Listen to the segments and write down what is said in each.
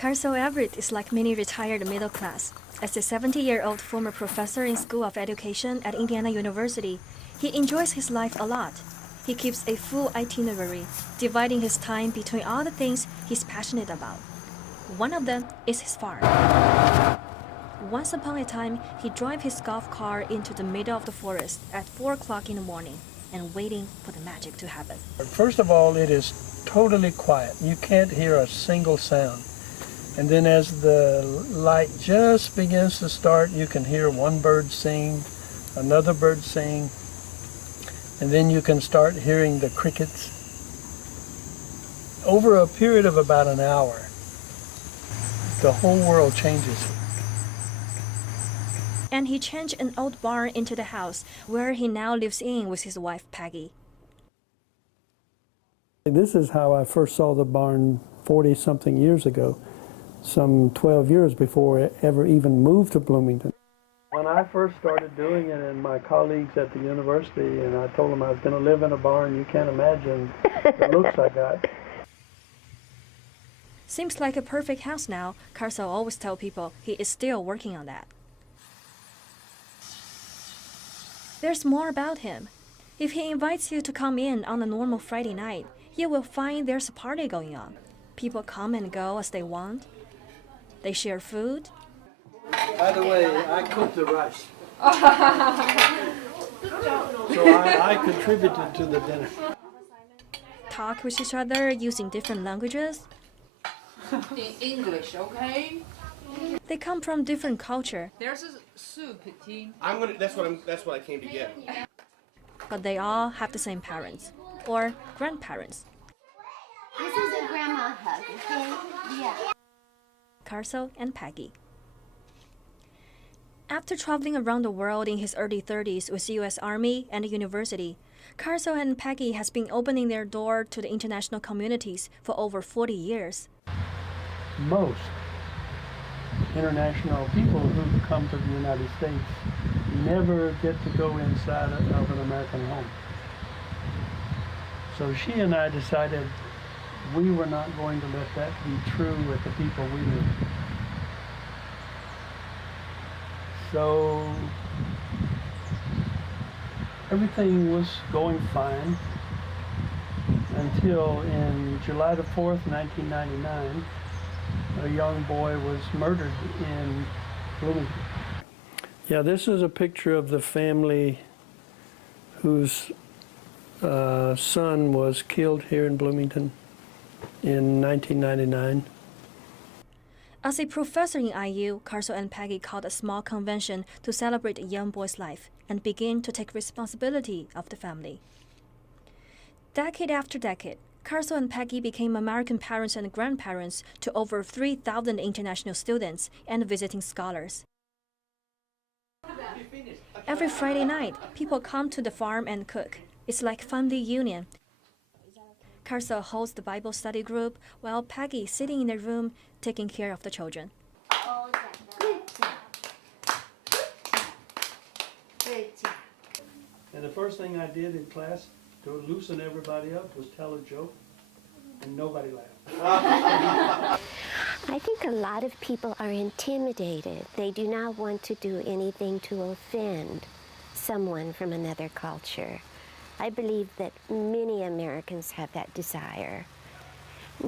Carthell Everett is like many retired middle class. As a 70-year-old former professor in School of Education at Indiana University, he enjoys his life a lot. He keeps a full itinerary, dividing his time between all the things he's passionate about. One of them is his farm. Once upon a time, he drove his golf car into the middle of the forest at 4 o'clock in the morning and waiting for the magic to happen. First of all, it is totally quiet. You can't hear a single sound. And then as the light just begins to start, you can hear one bird sing, another bird sing, and then you can start hearing the crickets. Over a period of about an hour, the whole world changes. And he changed an old barn into the house where he now lives in with his wife, Peggy. This is how I first saw the barn 40-something years ago, some 12 years before I ever even moved to Bloomington. When I first started doing it, and my colleagues at the university, and I told them I was going to live in a barn, you can't imagine the looks I got. Seems like a perfect house now. Carthell always tells people he is still working on that. There's more about him. If he invites you to come in on a normal Friday night, you will find there's a party going on. People come and go as they want. They share food. By the way, I cooked the rice. So I contributed to the dinner. Talk with each other using different languages. In English, okay? They come from different culture. There's a soup team. That's what I came to get. But they all have the same parents or grandparents. This is a grandma hug, okay? Yeah. Carthell and Peggy. After traveling around the world in his early 30s with the U.S. Army and the university, Carthell and Peggy has been opening their door to the international communities for over 40 years. Most international people who come to the United States never get to go inside of an American home. So she and I decided we were not going to let that be true with the people we knew. So everything was going fine until in July the 4th, 1999, a young boy was murdered in Bloomington. Yeah, this is a picture of the family whose son was killed here in Bloomington in 1999. As a professor in IU, Carthell and Peggy called a small convention to celebrate a young boy's life and begin to take responsibility of the family. Decade after decade, Carthell and Peggy became American parents and grandparents to over 3,000 international students and visiting scholars. Every Friday night, people come to the farm and cook. It's like family union. Carthell holds the Bible study group while Peggy is sitting in the room taking care of the children. And the first thing I did in class to loosen everybody up was tell a joke, and nobody laughed. I think a lot of people are intimidated. They do not want to do anything to offend someone from another culture. I believe that many Americans have that desire.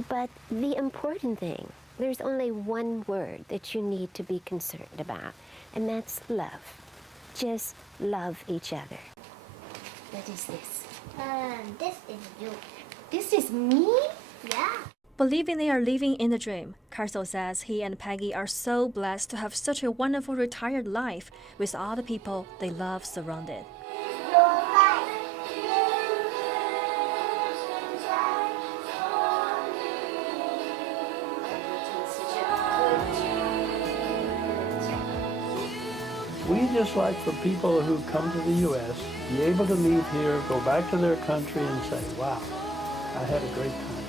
But the important thing, there's only one word that you need to be concerned about, and that's love. Just love each other. What is this? This is you. This is me? Yeah. Believing they are living in the dream, Carthell says he and Peggy are so blessed to have such a wonderful retired life with all the people they love surrounded. We just like for people who come to the U.S. be able to leave here, go back to their country and say, wow, I had a great time.